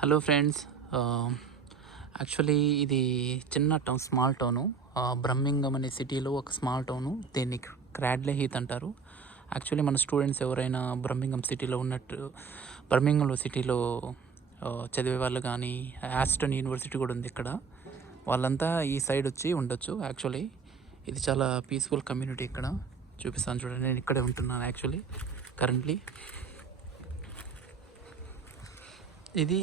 Hello friends actually ఇది చిన్న town small town బ్రహ్మింగం అనే సిటీలో ఒక స్మాల్ టౌను దీన్ని క్రాడ్లే హీత్ అంటారు. యాక్చువల్లీ మన స్టూడెంట్స్ ఎవరైనా బ్రహ్మింగం సిటీలో ఉన్నట్టు బ్రహ్మింగంలో సిటీలో uh, చదివే వాళ్ళు కానీ యాస్టన్ యూనివర్సిటీ కూడా ఉంది ఇక్కడ. వాళ్ళంతా ఈ సైడ్ వచ్చి ఉండొచ్చు యాక్చువల్లీ ఇది చాలా పీస్ఫుల్ కమ్యూనిటీ ఇక్కడ. చూపిస్తాను చూడండి నేను ఇక్కడే ఉంటున్నాను యాక్చువల్లీ కరెంట్లీ ఇది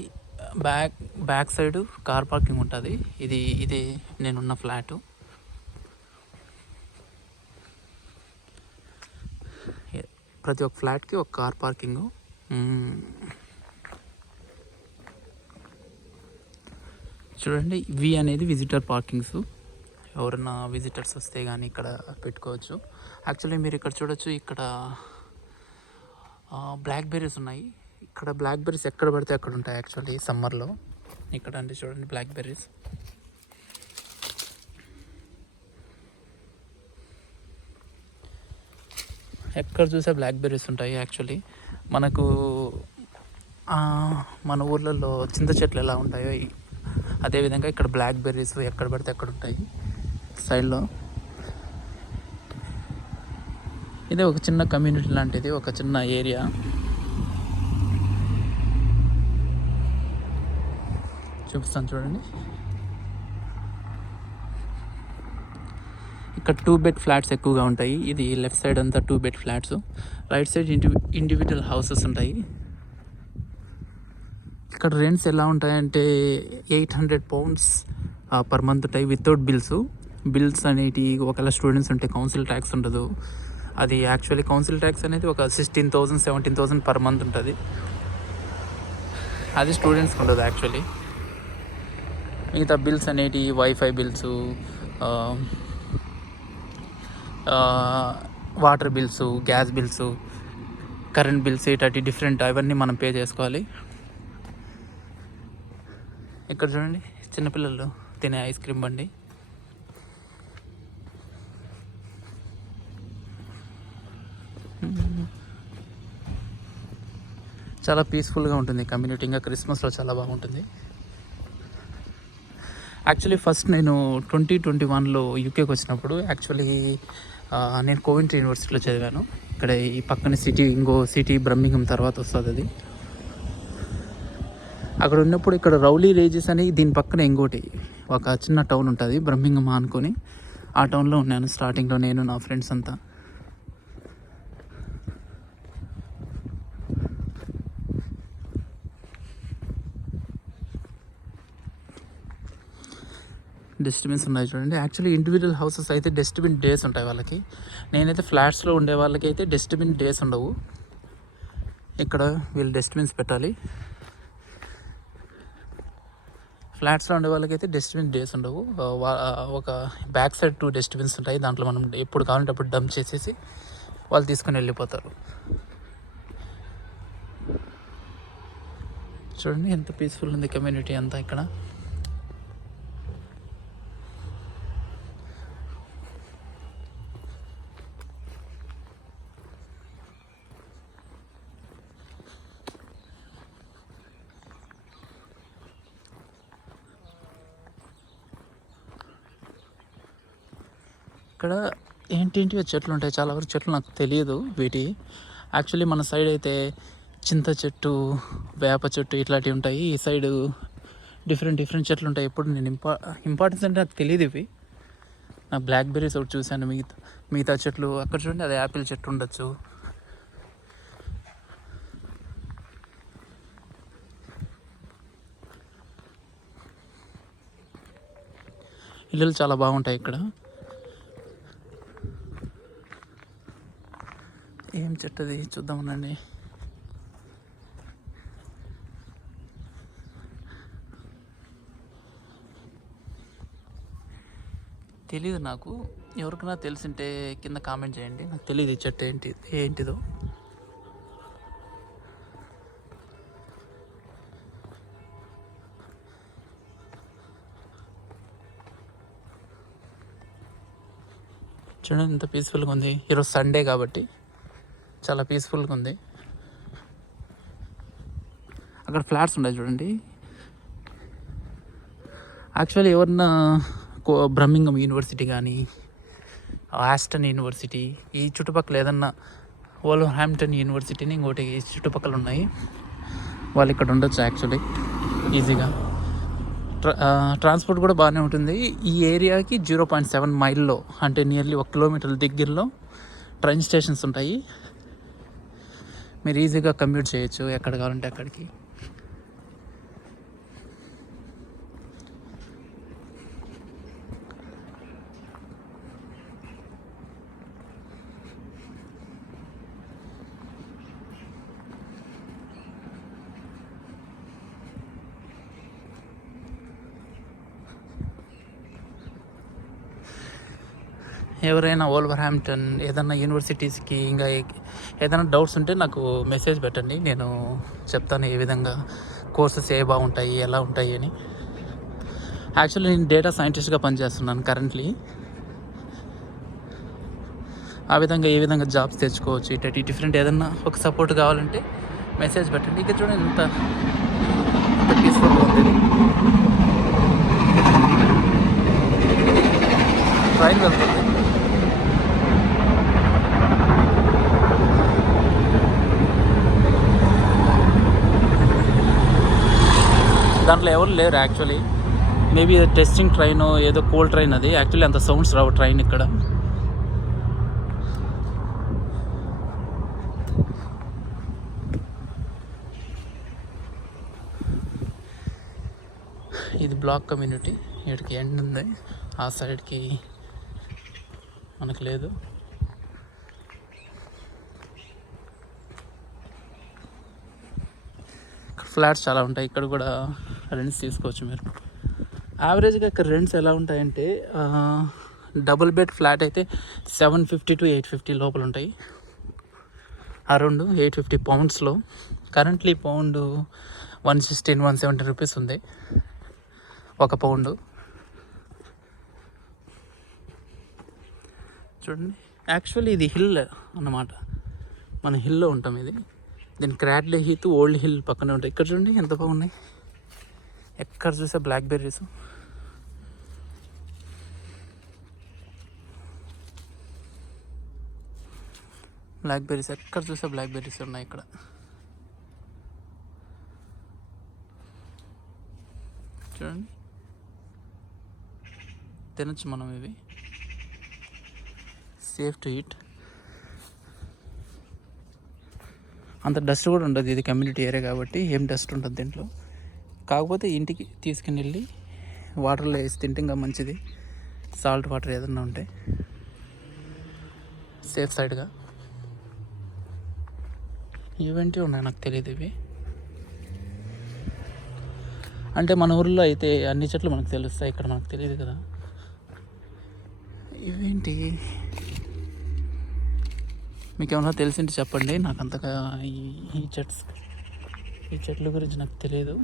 back back side car parking ఉంటుంది. ఇది ఇది నేనున్న ఫ్లాటు. ప్రతి ఒక్క ఫ్లాట్కి ఒక కార్ పార్కింగ్. చూడండి ఇవి అనేది విజిటర్ పార్కింగ్స్. ఎవరన్నా విజిటర్స్ వస్తే కానీ ఇక్కడ పెట్టుకోవచ్చు. యాక్చువల్లీ మీరు ఇక్కడ చూడొచ్చు ఇక్కడ బ్లాక్ బెర్రీస్ ఉన్నాయి. ఇక్కడ బ్లాక్ బెర్రీస్ ఎక్కడ పడితే అక్కడ ఉంటాయి యాక్చువల్లీ సమ్మర్లో ఇక్కడ అంటే చూడండి బ్లాక్ బెర్రీస్ ఎక్కడ చూసే బ్లాక్ బెర్రీస్ ఉంటాయి యాక్చువల్లీ మనకు మన ఊర్లలో చింత చెట్లు ఎలా ఉంటాయో అదేవిధంగా ఇక్కడ బ్లాక్ బెర్రీస్ ఎక్కడ పడితే అక్కడ ఉంటాయి. సైడ్లో ఇది ఒక చిన్న కమ్యూనిటీ లాంటిది ఒక చిన్న ఏరియా చూపిస్తాను చూడండి. ఇక్కడ టూ బెడ్ ఫ్లాట్స్ ఎక్కువగా ఉంటాయి. ఇది లెఫ్ట్ సైడ్ అంతా two bed flats right side individual individual houses ఉంటాయి. ఇక్కడ రెంట్స్ ఎలా ఉంటాయంటే eight hundred pounds per month ఉంటాయి వితౌట్ బిల్స్ బిల్స్ అనేటివి ఒకవేళ స్టూడెంట్స్ ఉంటే కౌన్సిల్ ట్యాక్స్ ఉండదు. అది యాక్చువల్లీ కౌన్సిల్ ట్యాక్స్ అనేది ఒక sixteen thousand seventeen thousand per month ఉంటుంది. అది స్టూడెంట్స్కి ఉండదు యాక్చువల్లీ మిగతా బిల్స్ అనేటి wifi bills water bills gas bills current bills ఇటువంటి డిఫరెంట్ అవన్నీ మనం పే చేసుకోవాలి. ఇక్కడ చూడండి చిన్నపిల్లలు తినే ఐస్ క్రీమ్ బండి. చాలా పీస్ఫుల్గా ఉంటుంది కమ్యూనిటీ ఇంకా క్రిస్మస్లో చాలా బాగుంటుంది. యాక్చువల్లీ ఫస్ట్ నేను ట్వంటీ ట్వంటీ వన్లో యూకేకి వచ్చినప్పుడు యాక్చువల్లీ నేను కోవింట్రీ యూనివర్సిటీలో చదివాను. ఇక్కడ ఈ పక్కన సిటీ ఇంకో సిటీ బ్రహ్మింగం తర్వాత వస్తుంది అది. అక్కడ ఉన్నప్పుడు ఇక్కడ రౌలీ రేజెస్ అని దీని పక్కన ఇంకోటి ఒక చిన్న టౌన్ ఉంటుంది బ్రహ్మింగం అనుకొని. ఆ టౌన్లో ఉన్నాను స్టార్టింగ్లో నేను నా ఫ్రెండ్స్ అంతా. డస్ట్బిన్స్ ఉన్నాయి చూడండి. యాక్చువల్లీ ఇండివిజువల్ హౌసెస్ అయితే డస్ట్బిన్ డేస్ ఉంటాయి వాళ్ళకి. నేనైతే ఫ్లాట్స్లో ఉండే వాళ్ళకి అయితే డస్ట్బిన్ డేస్ ఉండవు. ఇక్కడ వీళ్ళు డస్ట్బిన్స్ పెట్టాలి. ఫ్లాట్స్లో ఉండే వాళ్ళకైతే డస్ట్బిన్ డేస్ ఉండవు. ఒక బ్యాక్ సైడ్ టూ డస్ట్బిన్స్ ఉంటాయి. దాంట్లో మనం ఎప్పుడు కావాలంటే అప్పుడు డంప్ చేసేసి వాళ్ళు తీసుకొని వెళ్ళిపోతారు. చూడండి ఎంత పీస్ఫుల్ ఉంది కమ్యూనిటీ అంతా ఇక్కడ. ఇక్కడ ఏంటేంటివో చెట్లు ఉంటాయి చాలా వరకు చెట్లు నాకు తెలియదు వీటి. యాక్చువల్లీ మన సైడ్ అయితే చింత చెట్టు వేప చెట్టు ఇట్లాంటివి ఉంటాయి. ఈ సైడు డిఫరెంట్ డిఫరెంట్ చెట్లు ఉంటాయి ఎప్పుడు నేను ఇంపా ఇంపార్టెన్స్ అంటే నాకు తెలియదు ఇవి. నా బ్లాక్ బెర్రీస్ ఒకటి చూశాను. మిగతా మిగతా చెట్లు అక్కడ చూడండి అది యాపిల్ చెట్టు ఉండొచ్చు. ఇల్లులు చాలా బాగుంటాయి ఇక్కడ. ఏం చెట్టది చూద్దామనండి తెలీదు నాకు. ఎవరికైనా తెలిసింటే కింద కామెంట్ చేయండి. నాకు తెలియదు ఈ చెట్టు ఏంటి ఏంటిదో. చూడండి ఎంత పీస్ఫుల్గా ఉంది. ఈరోజు సండే కాబట్టి. చాలా పీస్ఫుల్గా ఉంది. అక్కడ ఫ్లాట్స్ ఉన్నాయి చూడండి. యాక్చువల్లీ ఎవరన్నా కో- బ్రహ్మింగం యూనివర్సిటీ కానీ ఆస్టన్ యూనివర్సిటీ ఈ చుట్టుపక్కల ఏదన్నా ఓలో హ్యాంప్టన్ యూనివర్సిటీని ఇంకోటి చుట్టుపక్కల ఉన్నాయి. వాళ్ళు ఇక్కడ ఉండొచ్చు యాక్చువల్లీ ఈజీగా ట్రా- ట్రాన్స్పోర్ట్ కూడా బాగానే ఉంటుంది. ఈ ఏరియాకి జీరో పాయింట్ సెవెన్ మైల్లో అంటే నియర్లీ ఒక కిలోమీటర్ దగ్గరలో ట్రైన్ స్టేషన్స్ ఉంటాయి. మీరు ఈజీగా కమ్యూట్ చేయొచ్చు ఎక్కడ కావాలంటే అక్కడికి. ఎవరైనా ఓల్వర్ హ్యామ్టన్ యూనివర్సిటీస్కి ఇంకా ఏదైనా డౌట్స్ ఉంటే నాకు మెసేజ్ పెట్టండి. నేను చెప్తాను ఏ విధంగా కోర్సెస్ ఏ బాగుంటాయి ఎలా ఉంటాయి అని. యాక్చువల్లీ నేను డేటా సైంటిస్ట్గా పనిచేస్తున్నాను కరెంట్లీ ఆ విధంగా ఏ విధంగా జాబ్స్ తెచ్చుకోవచ్చు ఇటు డిఫరెంట్ ఏదన్నా ఒక సపోర్ట్ కావాలంటే మెసేజ్ పెట్టండి. ఇక చూడండి ఎంత ఎంత పీస్ఫుల్గా ఉంది. ట్రైన్ వెళ్తుంది. దాంట్లో ఎవరు లేరు యాక్చువల్లీ మేబీ టెస్టింగ్ ట్రైన్ ఏదో కూల్ ట్రైన్ అది. యాక్చువల్లీ అంత సౌండ్స్ రావు ట్రైన్ ఇక్కడ. ఇది బ్లాక్ కమ్యూనిటీ వీటికి ఎండ్ ఉంది. ఆ సైడ్కి మనకు లేదు. ఫ్లాట్స్ చాలా ఉంటాయి. ఇక్కడ కూడా రెంట్స్ తీసుకోవచ్చు మీరు. యావరేజ్గా ఇక్కడ రెంట్స్ ఎలా ఉంటాయంటే డబుల్ బెడ్ ఫ్లాట్ అయితే seven fifty to eight fifty లోపల ఉంటాయి. Around eight fifty పౌండ్స్లో currently pound one sixteen one seventy rupees ఉంది. ఒక పౌండ్ చూడండి. యాక్చువల్లీ ఇది హిల్ అన్నమాట. మన హిల్లో ఉంటాం ఇది. దీని క్రాడ్లే హీత్ ఓల్డ్ హిల్ పక్కనే ఉంటాయి. ఇక్కడ చూడండి ఎంత బాగున్నాయి. ఎక్కడ చూసా బ్లాక్ బెర్రీస్ బ్లాక్ బెర్రీస్ ఎక్కడ చూసా బ్లాక్ బెర్రీస్ ఉన్నాయి ఇక్కడ? చూడండి. తినచ్చు మనం ఇవి. సేఫ్ టు ఈట్ అంత డస్ట్ కూడా ఉండదు. ఇది కమ్యూనిటీ ఏరియా కాబట్టి ఏం డస్ట్ ఉండదు దీంట్లో. కాకపోతే ఇంటికి తీసుకుని వెళ్ళి వాటర్లో వేసి తింటే ఇంకా మంచిది. సాల్ట్ వాటర్ ఏదన్నా ఉంటే. సేఫ్ సైడ్గా. ఇవేంటి ఉన్నాయి నాకు తెలియదు ఇవి. అంటే మన ఊర్లో అయితే అన్ని చెట్లు మనకు తెలుస్తాయి. ఇక్కడ మనకు తెలియదు కదా. ఇవేంటి? మీకు ఏమైనా తెలిసింటే చెప్పండి. నాకు అంతగా ఈ ఈ చెట్స్ ఈ చెట్ల గురించి నాకు తెలియదు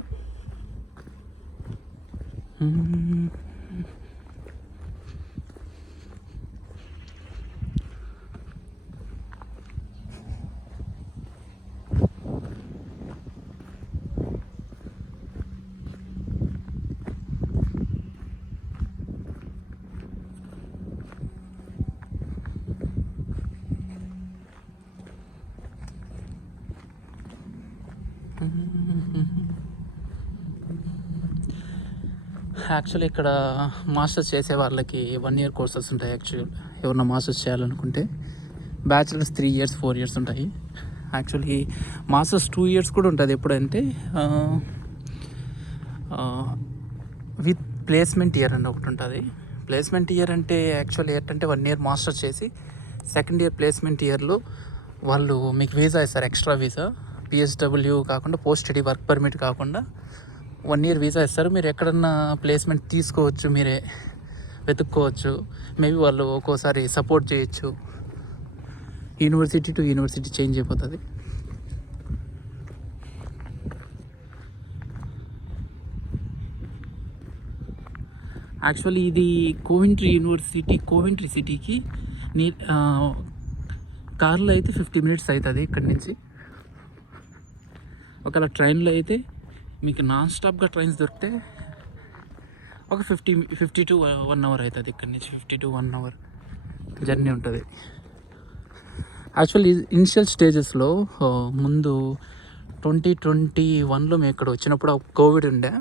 మ్మ్. యాక్చువల్లీ ఇక్కడ మాస్టర్స్ చేసే వాళ్ళకి వన్ ఇయర్ కోర్సెస్ ఉంటాయి యాక్చువల్ ఎవరన్నా మాస్టర్స్ చేయాలనుకుంటే bachelors three years four years ఉంటాయి. యాక్చువల్లీ మాస్టర్స్ టూ ఇయర్స్ కూడా ఉంటుంది ఎప్పుడంటే విత్ ప్లేస్మెంట్ ఇయర్ అని ఒకటి ఉంటుంది. ప్లేస్మెంట్ ఇయర్ అంటే యాక్చువల్లీ ఏంటంటే వన్ ఇయర్ మాస్టర్స్ చేసి సెకండ్ ఇయర్ ప్లేస్మెంట్ ఇయర్లో వాళ్ళు మీకు వీసా ఇస్తారు ఎక్స్ట్రా వీసా పిఎస్డబ్ల్యూ కాకుండా పోస్ట్ స్టడీ వర్క్ పర్మిట్ కాకుండా వన్ ఇయర్ వీసా ఇస్తారు. మీరు ఎక్కడన్నా ప్లేస్మెంట్ తీసుకోవచ్చు మీరే వెతుక్కోవచ్చు. మేబీ వాళ్ళు ఒక్కోసారి సపోర్ట్ చేయొచ్చు. యూనివర్సిటీ టు యూనివర్సిటీ చేంజ్ అయిపోతుంది. యాక్చువల్లీ ఇది కోవింట్రీ యూనివర్సిటీ కోవింట్రీ సిటీకి నీ కార్లో అయితే ఫిఫ్టీ మినిట్స్ అవుతుంది ఇక్కడి నుంచి. ఒకవేళ ట్రైన్లో అయితే మీకు నాన్ స్టాప్గా ట్రైన్స్ దొరికితే ఒక fifty fifty to one hour అవుతుంది ఇక్కడ నుంచి. Fifty to one hour journey ఉంటుంది. యాక్చువల్లీ ఇనిషియల్ స్టేజెస్లో ముందు ట్వంటీ ట్వంటీ వన్లో మేము ఇక్కడ వచ్చినప్పుడు కోవిడ్ ఉండే.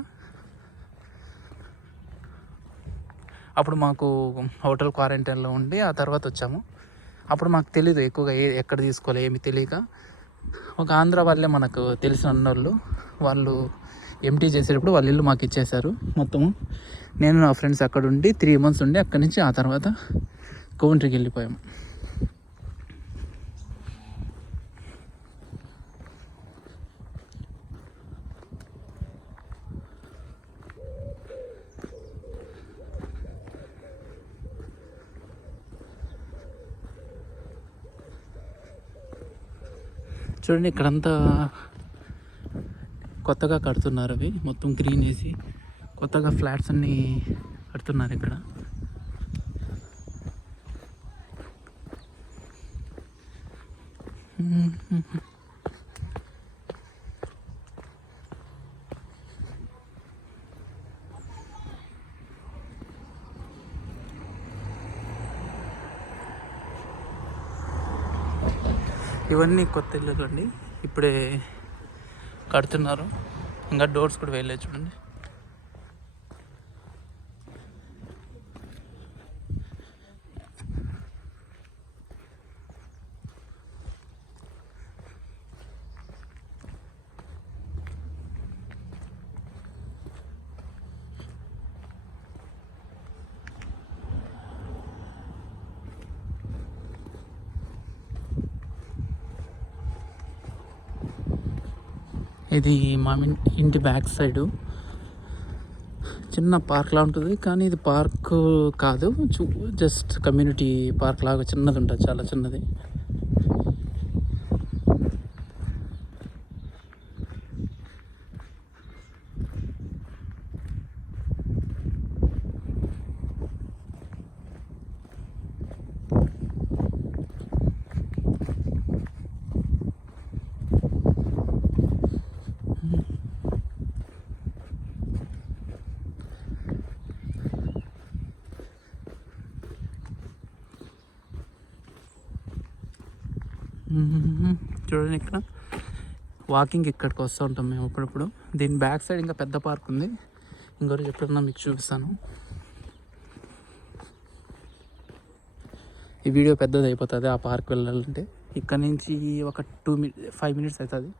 అప్పుడు మాకు హోటల్ క్వారంటైన్లో ఉండి ఆ తర్వాత వచ్చాము. అప్పుడు మాకు తెలీదు ఎక్కువగా ఏ ఎక్కడ తీసుకోవాలి ఏమి తెలియక ఒక ఆంధ్ర వాళ్ళే మనకు తెలిసిన అన్నోళ్ళు వాళ్ళు ఎంటీ చేసేటప్పుడు వాళ్ళ ఇల్లు మాకు ఇచ్చేశారు మొత్తము. నేను నా ఫ్రెండ్స్ అక్కడ ఉండి త్రీ మంత్స్ ఉండి అక్కడి నుంచి ఆ తర్వాత కోవంట్రీకి వెళ్ళిపోయాము. చూడండి ఇక్కడంతా కొత్తగా కడుతున్నారు అవి. మొత్తం గ్రీన్ చేసి కొత్తగా ఫ్లాట్స్ అన్నీ కడుతున్నారు ఇక్కడ. ఇవన్నీ కొత్త ఇల్లులు అండి. ఇప్పుడే కడుతున్నారు. ఇంకా డోర్స్ కూడా వేయలేదు చూడండి. ఇది మా ఇంటి బ్యాక్ సైడు. చిన్న పార్క్ లా ఉంటుంది కానీ ఇది పార్క్ కాదు. చూ జస్ట్ కమ్యూనిటీ పార్క్ లాగా చిన్నది ఉంటుంది చాలా చిన్నది. చూడండి ఇక్కడ. వాకింగ్ ఇక్కడికి వస్తూ ఉంటాం మేము అప్పుడప్పుడు. దీని బ్యాక్ సైడ్ ఇంకా పెద్ద పార్క్ ఉంది. ఇంకోటి ఎప్పుడన్నా మీకు చూపిస్తాను. ఈ వీడియో పెద్దది అయిపోతుంది ఆ పార్క్ వెళ్ళాలంటే. ఇక్కడ నుంచి ఒక టూ మినిట్ ఫైవ్ మినిట్స్ అవుతుంది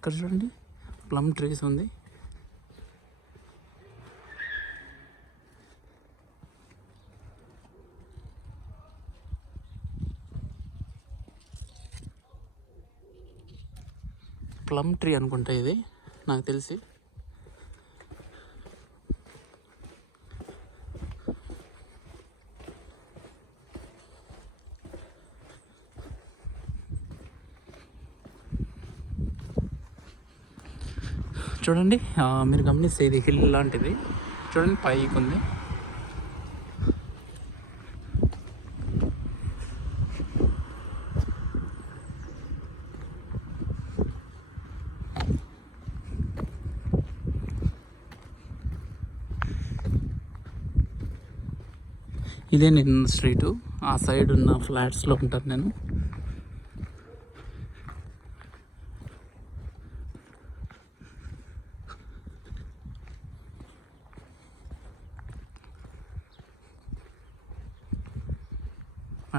ఇక్కడ చూడండి. ప్లమ్ ట్రీస్ ఉంది. ప్లమ్ ట్రీ అనుకుంటా ఇది నాకు తెలిసి. చూడండి. మీరు గమనిస్తే ఇది హిల్ లాంటిది. చూడండి పైకి ఉంది. ఇదే నేను స్ట్రీటు. ఆ సైడ్ ఉన్న ఫ్లాట్స్లో ఉంటాను నేను.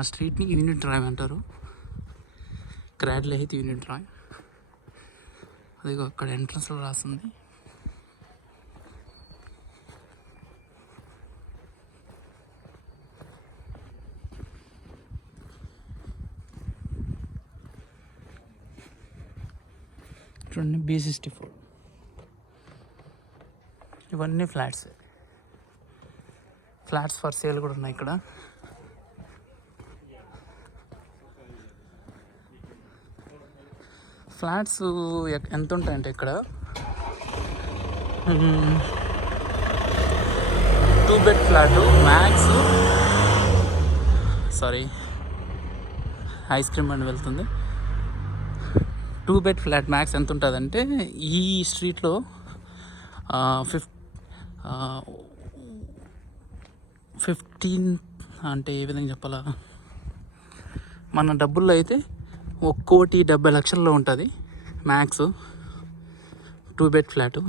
ఆ స్ట్రీట్ని యూనిట్ డ్రైవ్ అంటారు. క్రాడ్లే అయితే యూనిట్ డ్రైవ్ అదిగో అక్కడ ఎంట్రన్స్లో రాస్తుంది చూడండి బీ సిక్స్టీ ఫోర్ ఇవన్నీ ఫ్లాట్స్. ఫ్లాట్స్ ఫర్ సేల్ కూడా ఉన్నాయి ఇక్కడ. ఫ్లాట్స్ ఎక్- ఎంత ఉంటాయంటే ఇక్కడ two bed flat max sorry ice cream అని వెళ్తుంది. టూ బెడ్ ఫ్లాట్ మ్యాక్స్ ఎంత ఉంటుందంటే ఈ స్ట్రీట్లో ఫిఫ్ ఫిఫ్టీన్ అంటే ఏ విధంగా చెప్పాలా? మన డబ్బుల్లో అయితే ఒక్కోటి డెబ్బై లక్షల్లో ఉంటుంది. మ్యాక్స్ టూ బెడ్ ఫ్లాట్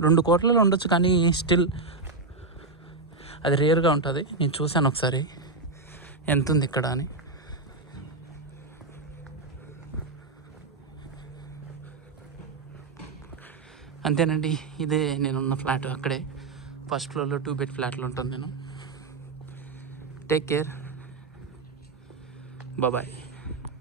రెండు కోట్లలో ఉండొచ్చు కానీ స్టిల్ అది రేర్గా ఉంటుంది. నేను చూశాను ఒకసారి. ఎంత ఉంది ఇక్కడ అని. అంతేనండి ఇదే నేనున్న ఫ్లాట్ అక్కడే. ఫస్ట్ ఫ్లోర్లో టూ బెడ్ ఫ్లాట్లో ఉంటాను నేను టేక్ కేర్ Bye-bye.